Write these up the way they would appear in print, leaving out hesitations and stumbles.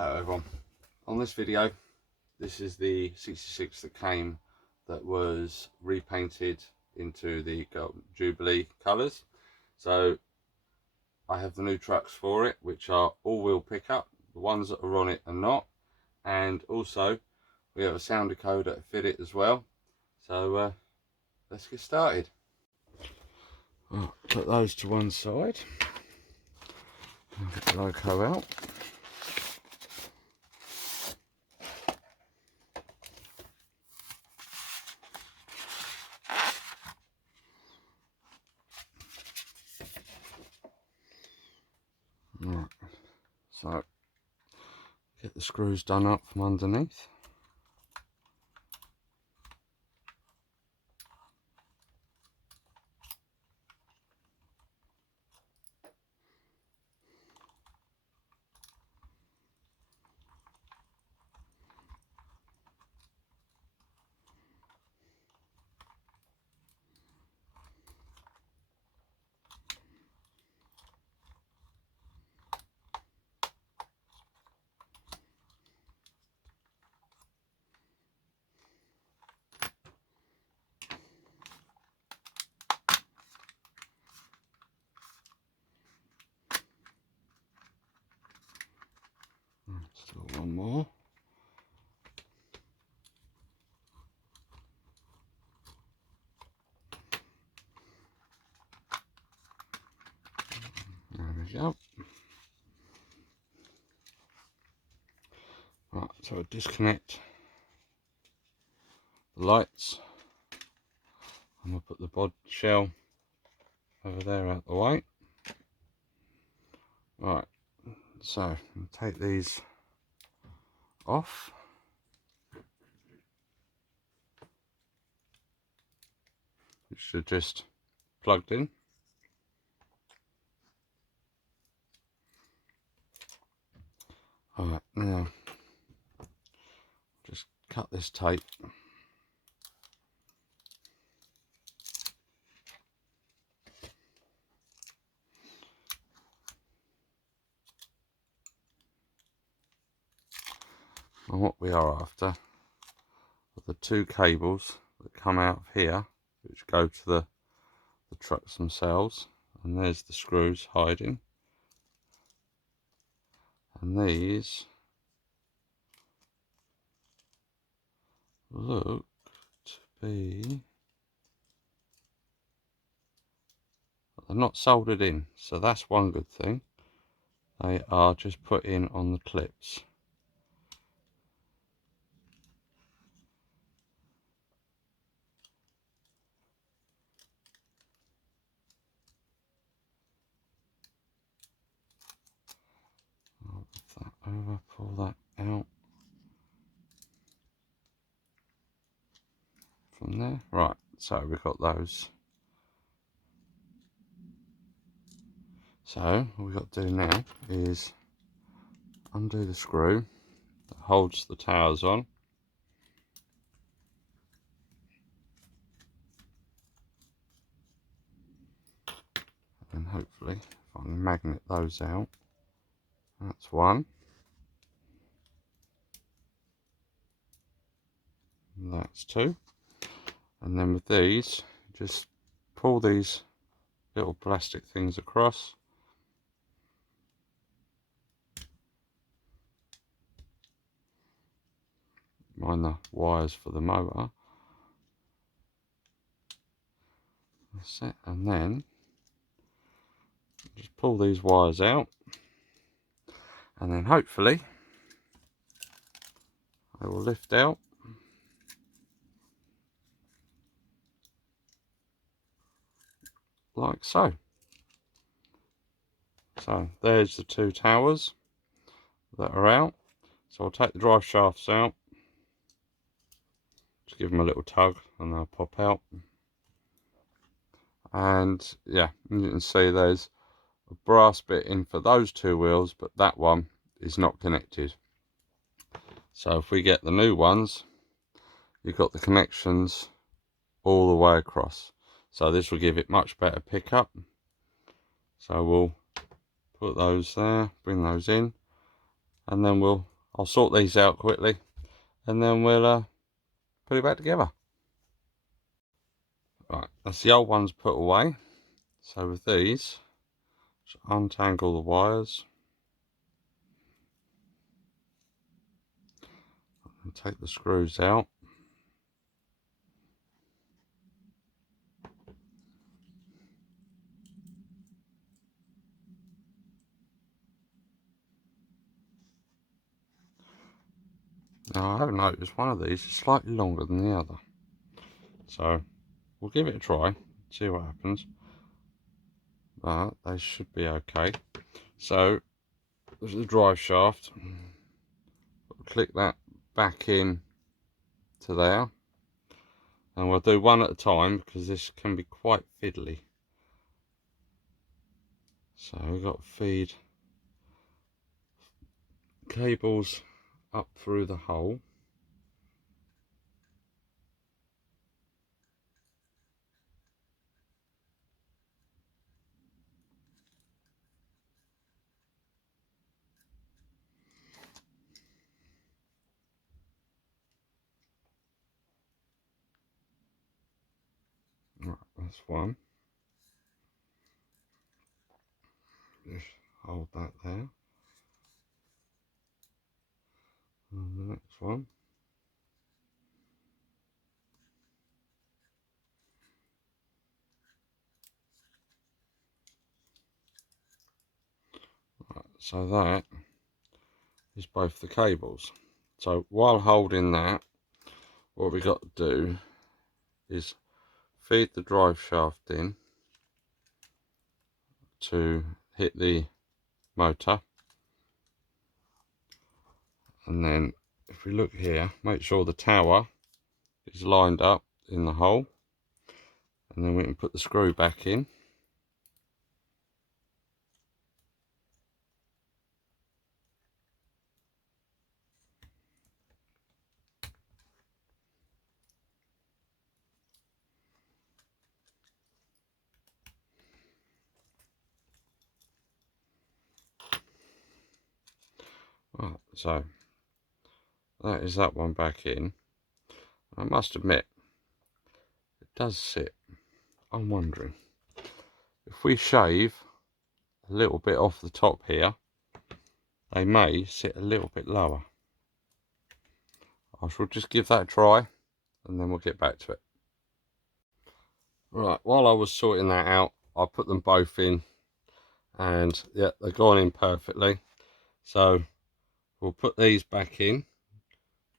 Hello everyone. On this video, this is the 66 that came that was repainted into the Jublee colours. So I have the new trucks for it, which are all-wheel pickup. The ones that are on it are not, and also we have a sound decoder to fit it as well. So let's get started. Right, put those to one side. I'll get the logo out. Right, so get the screws done up from underneath. Still one more. There we go. Right, so I'll disconnect the lights. I'm going to put the bod shell over there out the way. Right, so I'll take these off. Which are just plugged in. Alright, now just cut this tape. And what we are after are the two cables that come out of here, which go to the trucks themselves. And there's the screws hiding. And these look to be, they're not soldered in, so that's one good thing. They are just put in on the clips. I'll move that over, pull that out from there. Right, so we've got those. So what we've got to do now is undo the screw that holds the towers on. And hopefully if I can magnet those out. That's one. And that's two. And then with these, just pull these little plastic things across. Mind the wires for the motor. That's it. And then just pull these wires out. And then hopefully they will lift out. Like so. So there's the two towers that are out. So I'll take the drive shafts out. Just give them a little tug and they'll pop out. And yeah, you can see there's a brass bit in for those two wheels, but that one is not connected. So if we get the new ones, you've got the connections all the way across. So this will give it much better pickup. So we'll put those there, bring those in, and then I'll sort these out quickly, and then we'll put it back together. Right, that's the old ones put away. So with these, just untangle the wires and take the screws out. Now I have noticed one of these is slightly longer than the other, so we'll give it a try, see what happens, but they should be okay. So there's the drive shaft, click that back in to there, and we'll do one at a time because this can be quite fiddly. So we've got to feed cables up through the hole. Right, that's one. Just hold that there. And the next one. Right, so that is both the cables. So while holding that, what we got to do is feed the drive shaft in to hit the motor, and then if we look here, make sure the tower is lined up in the hole, and then we can put the screw back in. Right, so that is that one back in. I must admit, it does sit. I'm wondering if we shave a little bit off the top here, they may sit a little bit lower. I shall just give that a try, and then we'll get back to it. Right, while I was sorting that out, I put them both in, and yeah, they've gone in perfectly. So we'll put these back in,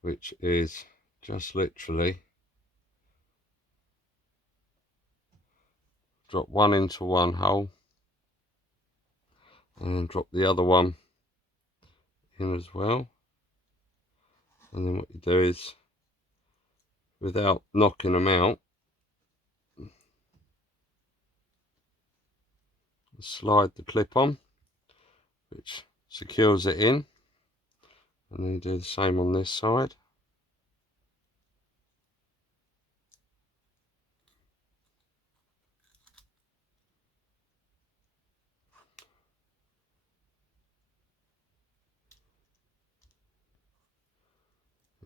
which is just literally drop one into one hole and then drop the other one in as well. And then what you do is, without knocking them out, slide the clip on, which secures it in, and then you do the same on this side.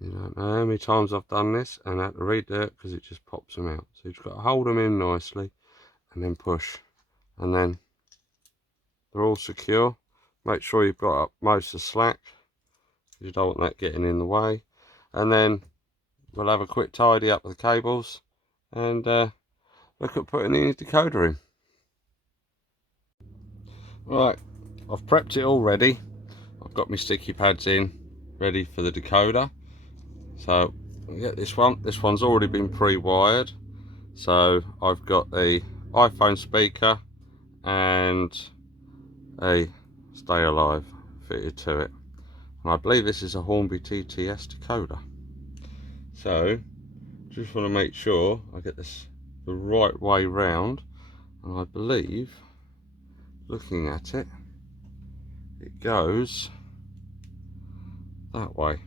You don't know how many times I've done this and had to redo it because it just pops them out. So you've got to hold them in nicely and then push, and then they're all secure. Make sure you've got up most of the slack, you don't want that getting in the way. And then we'll have a quick tidy up of the cables and look at putting the decoder in. Right, I've prepped it all ready. I've got my sticky pads in ready for the decoder. So I'll get this one. This one's already been pre-wired. So I've got a iPhone speaker and a Stay Alive fitted to it. And I believe this is a Hornby TTS decoder. So just want to make sure I get this the right way round, and I believe, looking at it, it goes that way.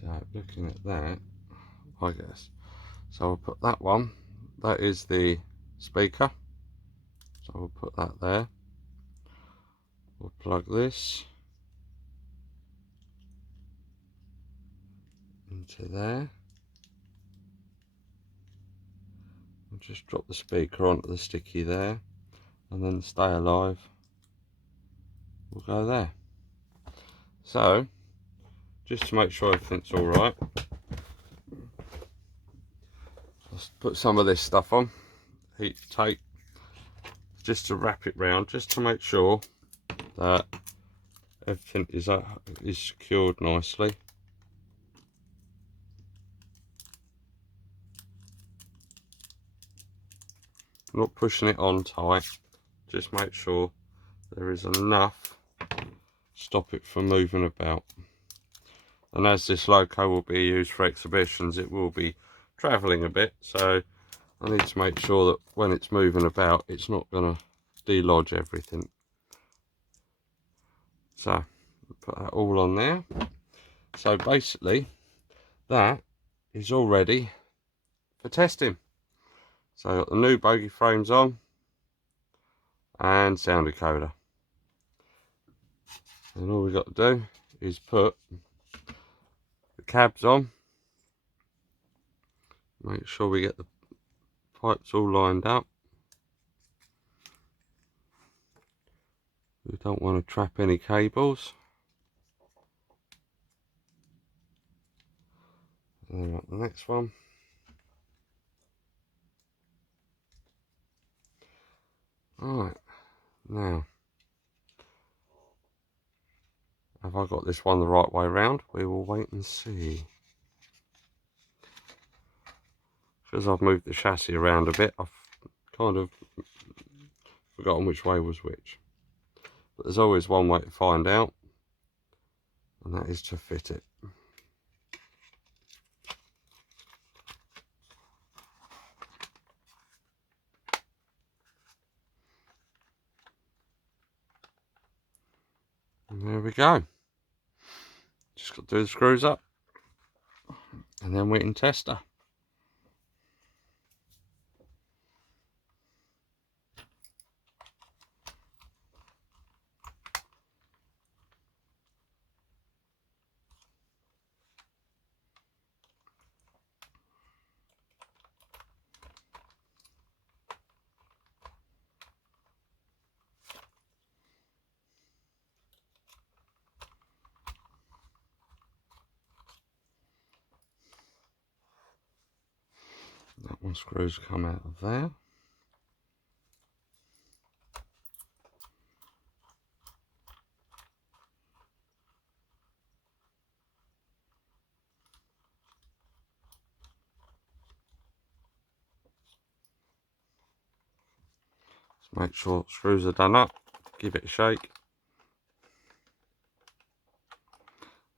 So looking at that, I guess, so I'll put that one, that is the speaker, so we'll put that there. We'll plug this into there. We'll just drop the speaker onto the sticky there, and then the Stay Alive will go there. So, just to make sure everything's all right, I'll put some of this stuff on, heat tape, just to wrap it round, just to make sure that everything is secured nicely. I'm not pushing it on tight, just make sure there is enough to stop it from moving about. And as this loco will be used for exhibitions, it will be travelling a bit, so I need to make sure that when it's moving about, it's not going to delodge everything. So put that all on there. So basically that is all ready for testing. So I've got the new bogie frames on and sound decoder, and all we've got to do is put the cabs on, make sure we get the pipes all lined up. We don't want to trap any cables. And then the next one. Alright, now, have I got this one the right way round? We will wait and see. Because I've moved the chassis around a bit, I've kind of forgotten which way was which. But there's always one way to find out, and that is to fit it. And there we go. Just got to do the screws up, and then we can test her. That one screws come out of there. Just make sure screws are done up, give it a shake.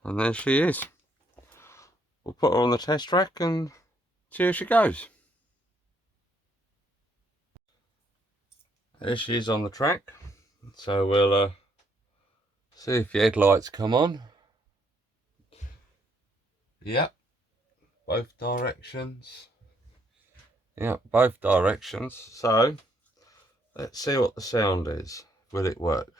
And there she is. We'll put her on the test track and see how she goes. There she is on the track. So we'll see if the headlights come on. Yep, both directions. Yep, both directions. So let's see what the sound is. Will it work?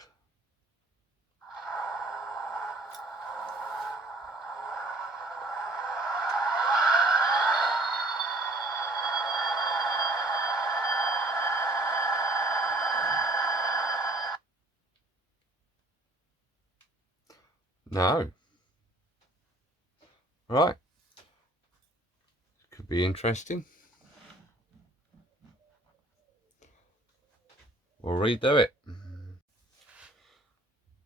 No. Right. Could be interesting. We'll redo it.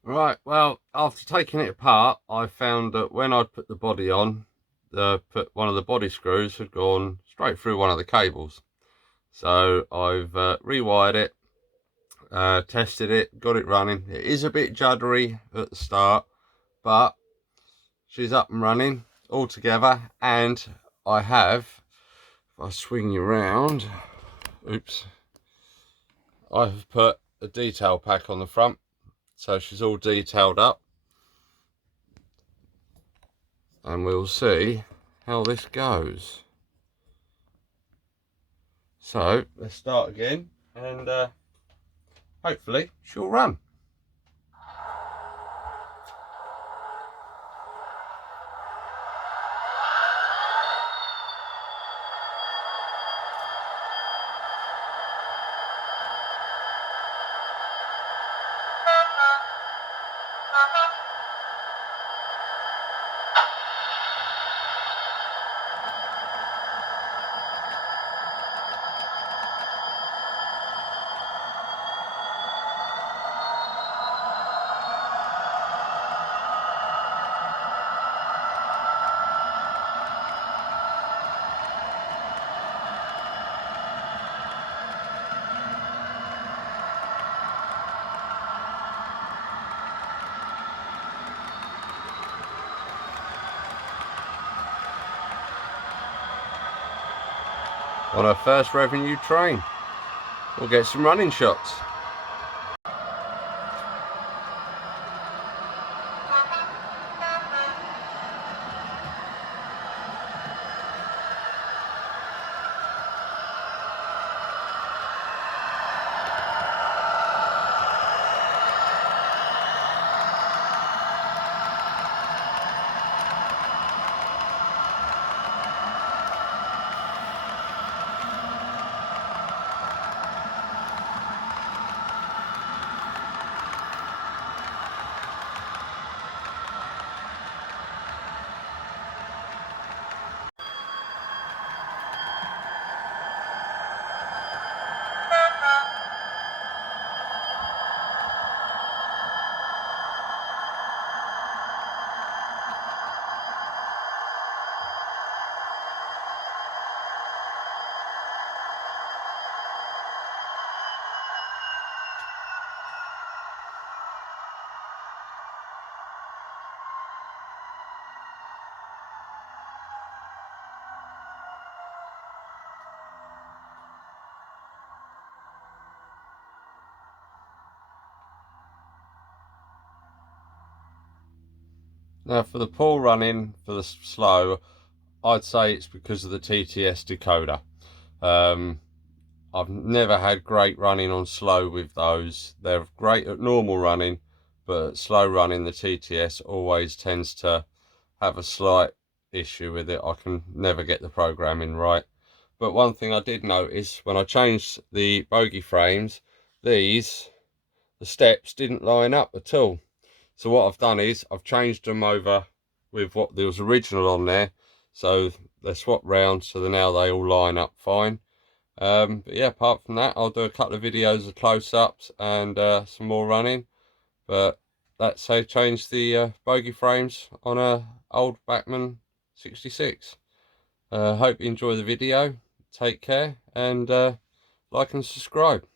Right, well, after taking it apart, I found that when I'd put the body on, one of the body screws had gone straight through one of the cables. So I've rewired it, tested it, got it running. It is a bit juddery at the start, but she's up and running all together. And I have, if I swing you around, oops, I've put a detail pack on the front, so she's all detailed up. and we'll see how this goes. So let's start again, and hopefully she'll run. On our first revenue train, we'll get some running shots. Now for the poor running for the slow, I'd say it's because of the TTS decoder. I've never had great running on slow with those. They're great at normal running, but at slow running the TTS always tends to have a slight issue with it. I can never get the programming right. But one thing I did notice when I changed the bogie frames, the steps didn't line up at all. So what I've done is I've changed them over with what there was original on there, so they're swapped round, so now they all line up fine. But yeah, apart from that, I'll do a couple of videos of close-ups and some more running. But that's how I changed the bogie frames on a old Bachmann 66. Hope you enjoy the video. Take care, and like and subscribe.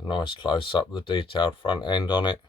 A nice close up of the detailed front end on it.